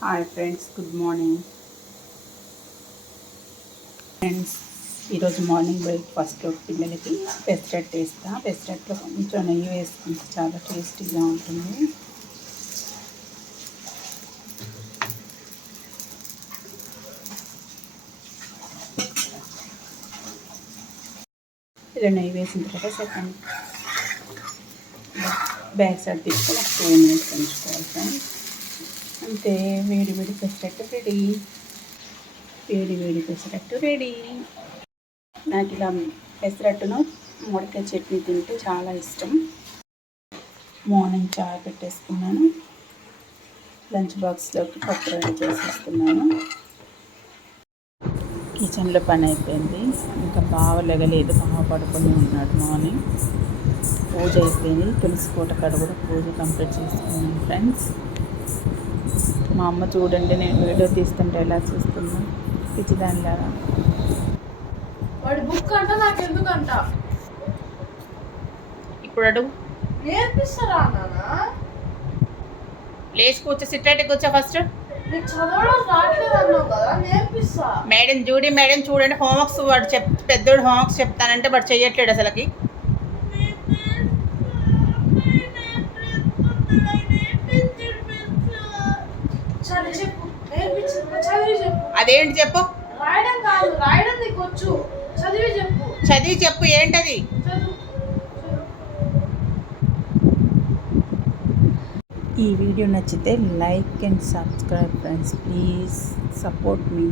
Hi friends good morning friends ఈరోజు morning బ్రేక్ఫాస్ట్లో పిల్లలకి పెసరట్ వేస్తా. పెసరట్లో కొంచెం నెయ్యి వేసుకుంటే చాలా టేస్టీగా ఉంటుంది. ఇలా నెయ్యి వేసిన తర్వాత సెకండ్ బ్యాక్ సైడ్ తీసుకొని ఒక టూ మినిట్స్ ఉంచుకోవాలి ఫ్రెండ్స్ అంతే వేడి వేడి పెసరట్టు రెడీ వేడి వేడి పెసరట్టు రెడీ నాకు ఇలా పెసరట్టును ముడకాయ చట్నీ తింటే చాలా ఇష్టం. మార్నింగ్ చాయ్ పెట్టేసుకున్నాను. లంచ్ బాక్స్లోకి పప్పు రెడీ చేసేసుకున్నాను. కిచెన్లో పని అయిపోయింది. ఇంకా బావ లెగలేదు బావ పడుకొని ఉన్నాడు మార్నింగ్. పూజ అయిపోయింది. తులసి కోట కాడ కూడా పూజ కంప్లీట్ చేసుకున్నాను ఫ్రెండ్స్. మా అమ్మ చూడండి నేను వీడియో తీస్తుంటే ఎలా చూస్తున్నా పిచ్చిదానిలాగా వాడి బుక్ అంట నాకు ఎందుకంట ఇప్పుడు అడుగు. నేర్పిస్తారా నాన్న లేచి కూర్చో సిట్టేటి కూర్చో ఫస్ట్ మేడం చూడి మేడం చూడండి హోంవర్క్స్ వాడు చెప్ పెద్దోడు హోంవర్క్స్ చెప్తానంటే వాడు చెయ్యట్లేడు అసలుకి. అదేంటి చెప్పు? రాయడం కాదు రాయడం నీకు వచ్చు. చదివి చెప్పు. చదివి చెప్పు ఏంటది. ఈ వీడియో నచ్చితే like and subscribe friends please support me.